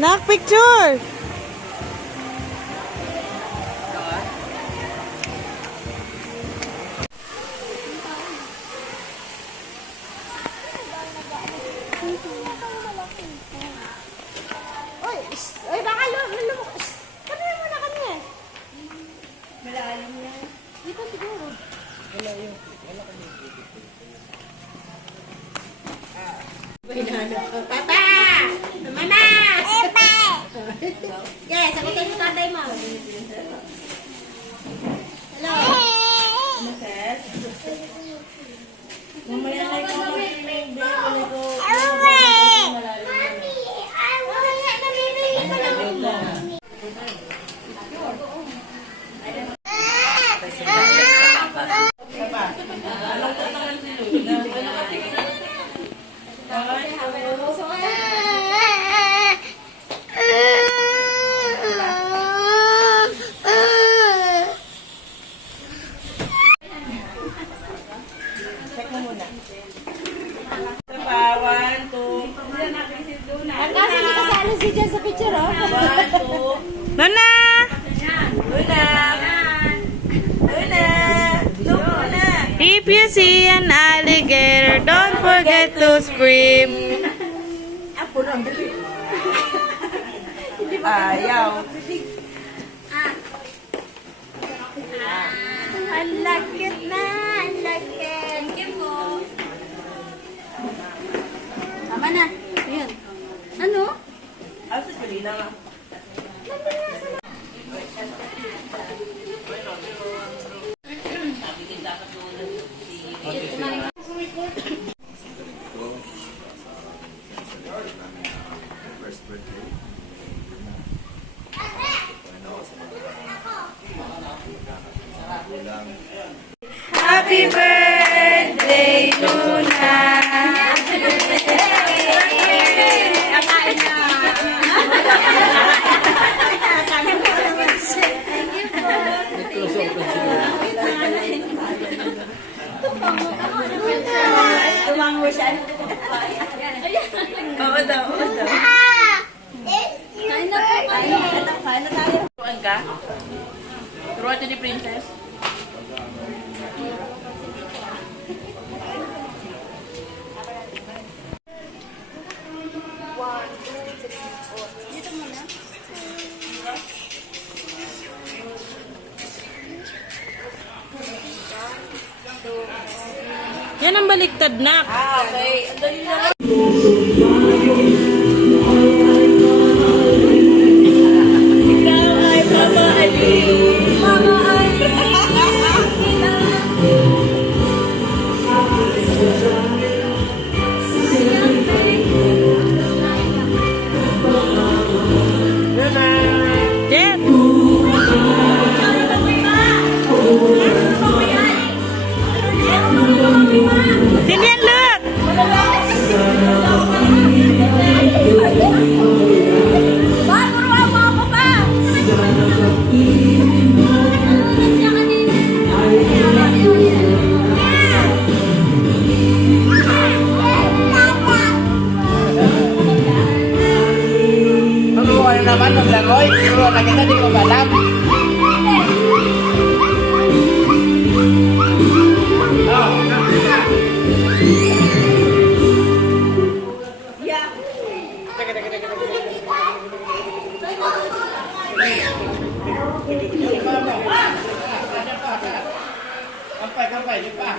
Nak, picture! Oy, baka lumukos. Kami muna kami. Malalim na. Dito siguro. Papa! Mama! Papa! Yes, sagutin mo tatay mo. Hello? Mamaya na ikaw mag-inig. Check mo muna. Kasi hindi kasali si Jen sa picture, oh. Nona! If you see an alligator, don't forget to scream. Ayaw. Ang lakit na, ang lakit. Thank you po. Tama na. Ayan. Ano? Happy birthday, Luna! Kakain na. Tumango siya. Oo daw, oo daw. Kain na po kayo. Kain na tayo. Turuan ka? Turuan to ni Princess? Yan ang baliktad, Nak. Okay. Ang dali na lang. Ikaw ay Mama Ali. Mama Ali. Jet! Ganyan, look! Turuan mo ako pa. Turuan na naman maglangoy. Turuan na kita, di ko alam. Kampay, di pa.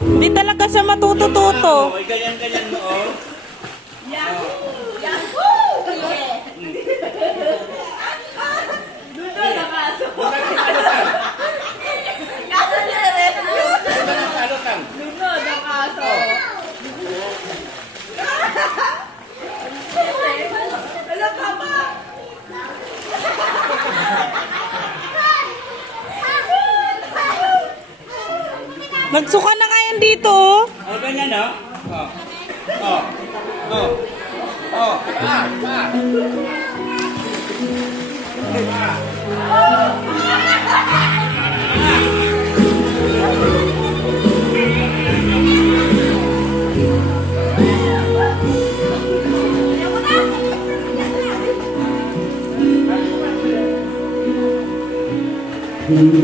Hindi talaga siya matutututo. Oy, ganyan mo, oh. Magsuka na nga yan dito, oh. Oh, ganyan, oh. Oh. Oh. Oh. Pa. Yung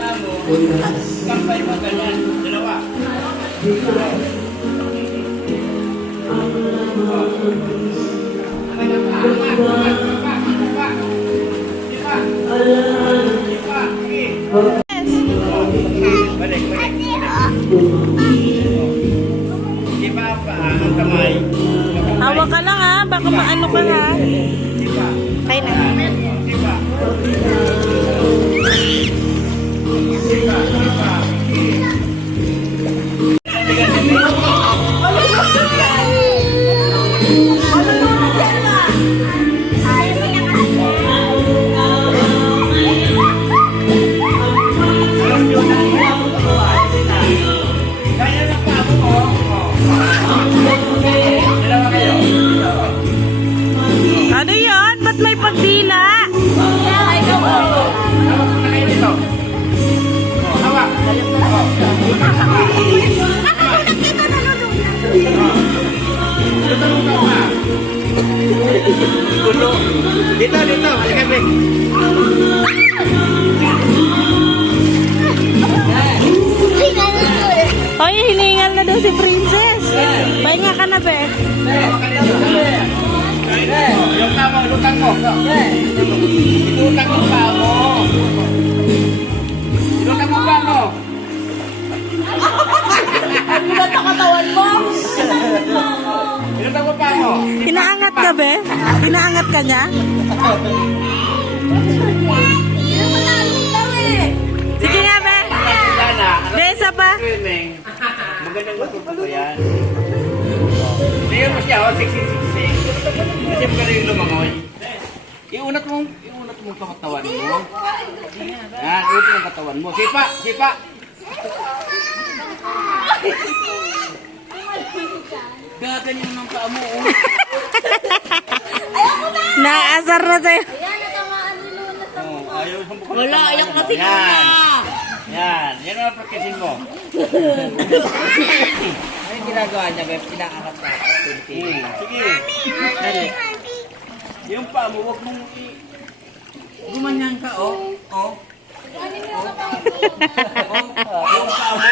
kamo, kampay mo ganyan. Dalawa. Balik, balik. Di ba pa ang kamay? Hawak ka lang ha, baka maano ka ha. Di ba? Kaya na. Di ba? Di ba? Di ba? Kaya na pa ako, dalawa kayo. Ano yun? Ba't may pagdila? Hawak na kayo dito. Hawak. Gulo. Dito, dito. Halika, Bek. Hoy, hiningal na daw si Princess. Pahinga ka na, be. Hawak ka dito. Yung tamo, lutang mo. Lutang mo pa mo. Lutang mo pa mo. Lutang mo pa mo. Inaangat ka, be? Inaangat ka niya? Sige nga, be. Dana, Be, isa pa. swimming. Magandang matututo yan. Tingnan mo siya, oh, sexy. Kasi maganda yung lumangoy. Iunat mo katawan mo. Yan, iunat mo katawan mo. Sipa, sipa. Gagan yung ng paa mo, oh. Naasar na sa'yo. Oh, ayaw sa mukha. Wala, ayak na si Yan. Yan ang practicein mo. Ano yung ginagawa niya, Beb? Pinaangat na. Sige. Dali. Yung paa mo, huwag mong Gumanyan ka, oh. Oh. yung paa mo.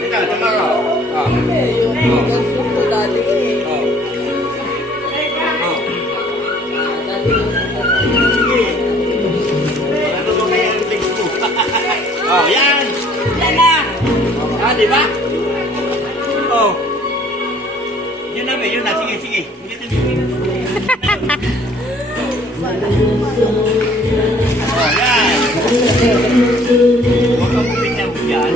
Ito, tomorrow. Oh. Ano ba kaya ang legs ko? Oh, yan! Yan na! Ah, di ba? Oh. Yun na ba? Yun na. Sige, sige. Oh, yan! Huwag kang bumigyan mo yan.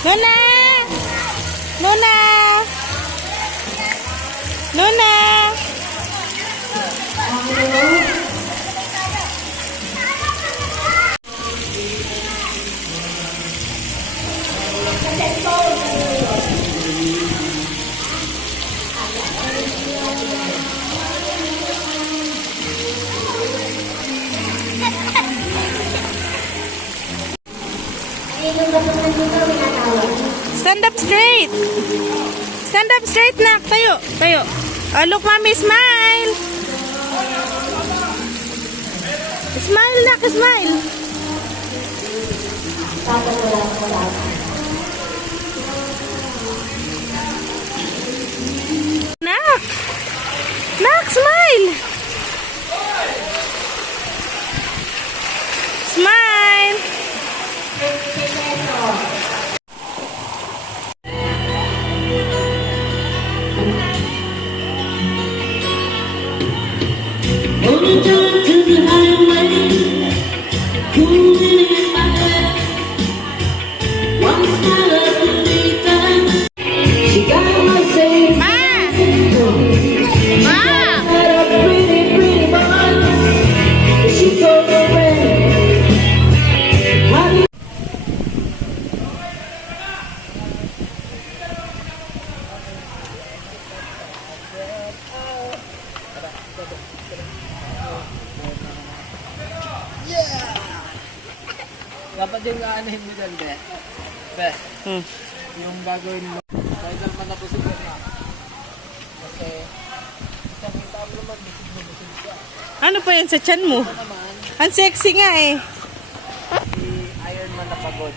Nuna! Nuna! Nuna! Stand up straight. Stand up straight, nak. Tayo. Tayo. Oh, look, mommy. Smile. Smile, nak. Smile. Nak. Nak, smile. Smile. Going down to the highway, cooling in my bed. One smile of the daytime, she got my safe. Ma! Dapat yung aanahin mo dyan, be. Be, Hmm. yung gagawin mo. Dahil naman napusin ko na. Kasi, kita mo naman, busog ka. Ano pa yan sa tiyan mo? Ang sexy nga eh. Si Iron Man na pagod.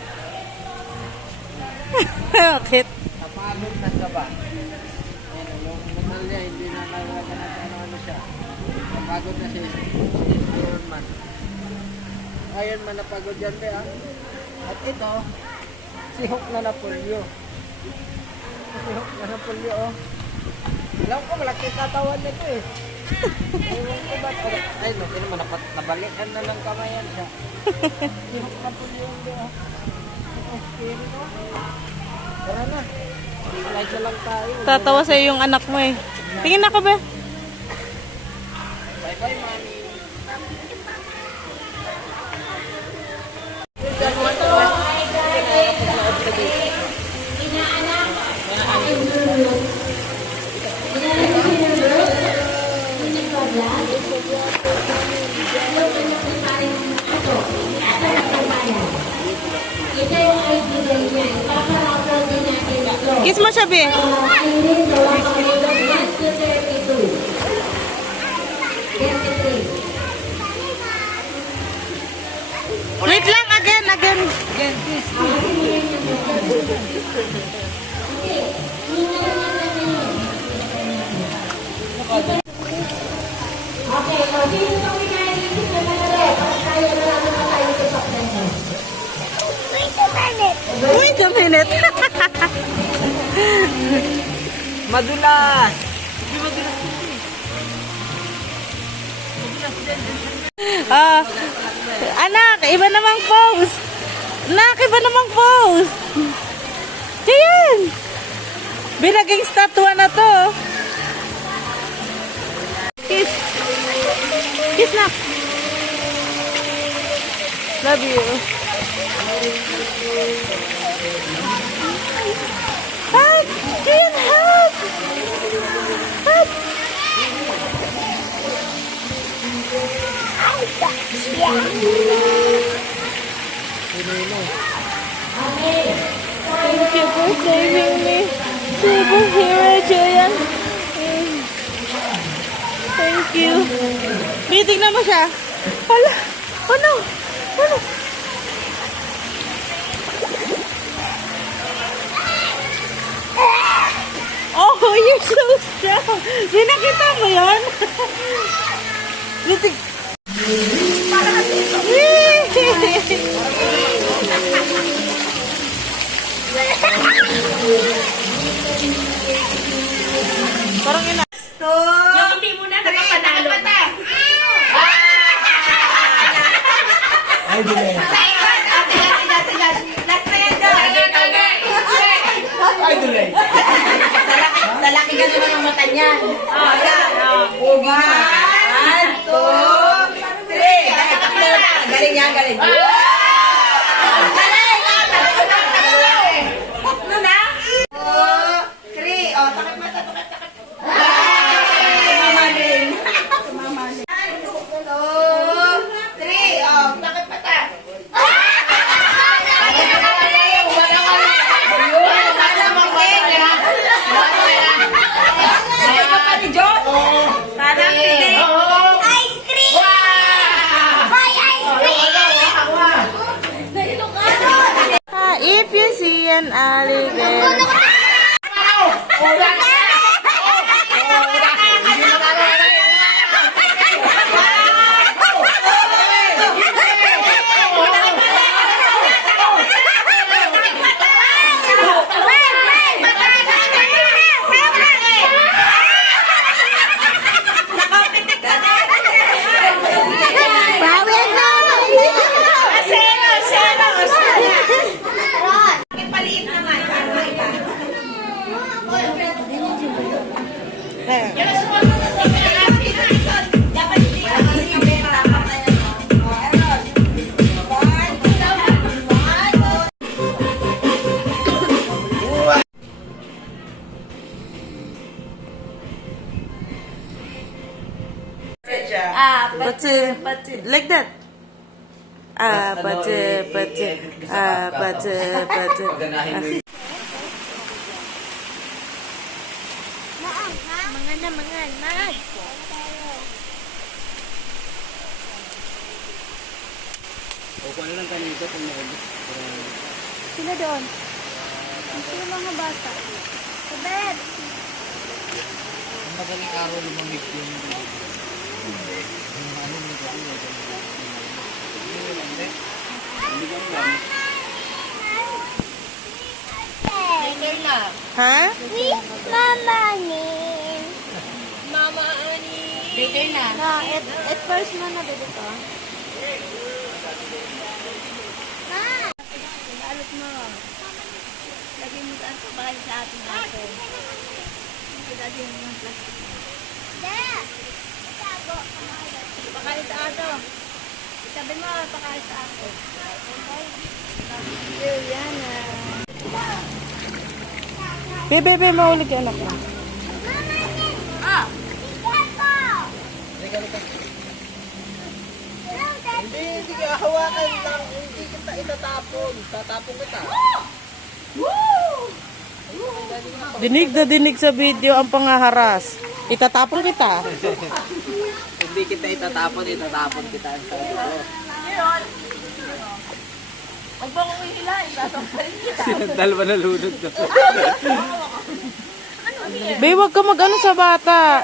Bakit? Napagod na ka ba? Ayan, yung mental niya, hindi na nalaga na ano siya. Napagod na siya. Si Iron Man. Iron Man na pagod yan, be, ah. At ito, si Hulk na Napolyo. Si Hulk na Napolyo, oh. Alam ko, malaki katawan nito eh. Ewan ko ba't, ay, no, yun naman, nabalikan na ng kamayan siya. Si Hulk na Napolyo, be, ah. Okay, no? Tara na. Like lang tayo. Tatawa sa'yo yung anak mo eh. Tingin ako ba? Bye-bye, mami. Kiss mo siya, Be. Wait lang, again. Wait a minute. Madulas! Anak, iba namang pose. Anak, iba namang pose. Diyan. Binaging statwa na to. Kiss. Kiss na. Love you. Hug. Diyan, hug. Hug. Thank you for saving me. Superhero Julian. Thank you. Tingnan mo siya. Hala. Oh no. Oh no. Oh, you're so strong. Di nakita mo yun? Bitig. Parang ina. Yung hindi mo na nakapanalo. Ay, di ba? Last na yan daw. Ay, dulay! Sa laki ka naman ang mata niyan. Oh, yan. One, two, three. Galing yan, galing. Galing! Tatlo na? Two, three. Oh, takip mata, takip. Mamaling. Mamaling. One, two, three. Oh, takip mata. Ice cream! Buy ice cream! If you see an alligator. What's it? Like that. Pati. Paganahin mo yung o kung ano lang kanito kung naubos. Sila doon. Sila mga bata. Sabet! Ang madaling araw lumamig yung ano mo kasi Hindi ko alam. Ha? Mama Anin. Later na. No, at first mo na dito to. Ma! Alot mo. Lagay mo saan sa bahay sa ating aso. Lagay mo ng plastic. Pakain sa aso. Sabi mo, pakain sa aso. Yan na. Bebe, mahulog yung anak mo. Hindi ka hawakan lang, hindi kita itatapon. Tatapon kita. Dinig na dinig sa video ang pangaharas. Itatapon kita. Hindi kita itatapon kita. Pag ba kong ihila, itasampalin kita. Dalawa na lunod na. Be, wag ka mag-ano sa bata.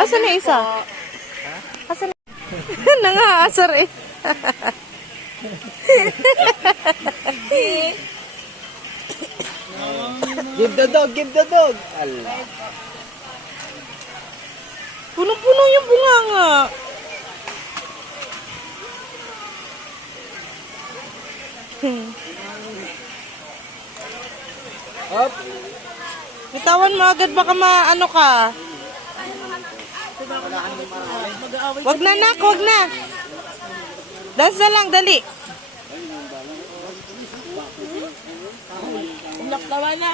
Asan na isa? Asan na? Nangaasar eh. Give the dog. Allah. Punong-puno yung bunganga. Hop. Bitawan mo agad baka maano ka. Wag na nak, wag na. Dance na lang, dali. Naktawa na.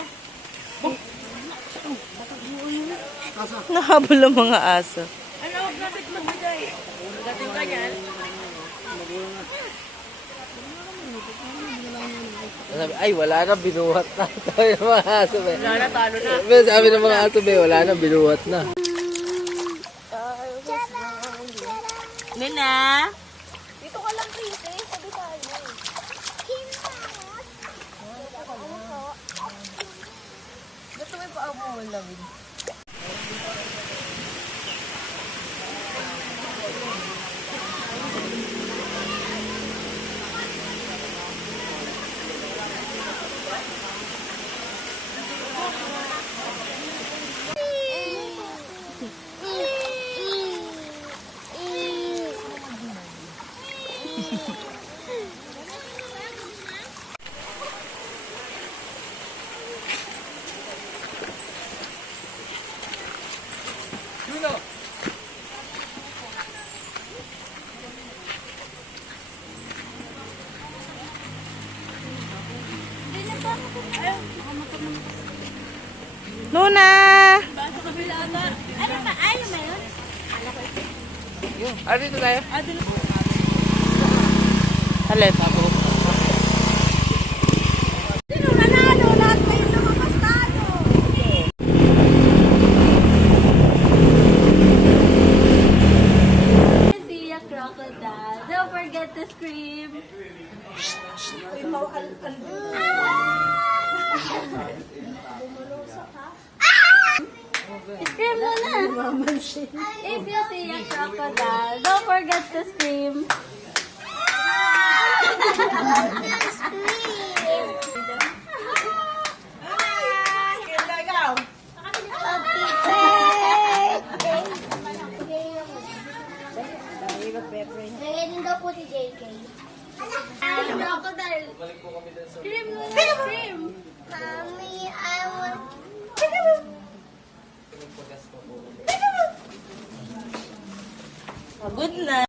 Nahabol ang mga aso. Ano, huwag natin magbigay. Dating ka yan. Sabi, ay, wala na, binuhat na. Sabi ng mga aso, be. Wala na, talo na. Sabi ng mga aso, be, wala na, binuhat na. Nina? Dito ka lang, princess. Sabi tayo. Gusto mo yung paa mo, lamig. Luna! Ano ba? Ayaw mo yun? Ah, dito tayo? Alin? Sino nanalo? Lahat kayo nakapastalo. See a crocodile. Don't forget to scream. Scream na na. If you see a crocodile, don't forget to scream. Nangyayari daw po si JK. Crocodile. Scream na na. Scream. Mommy, I want... Good na.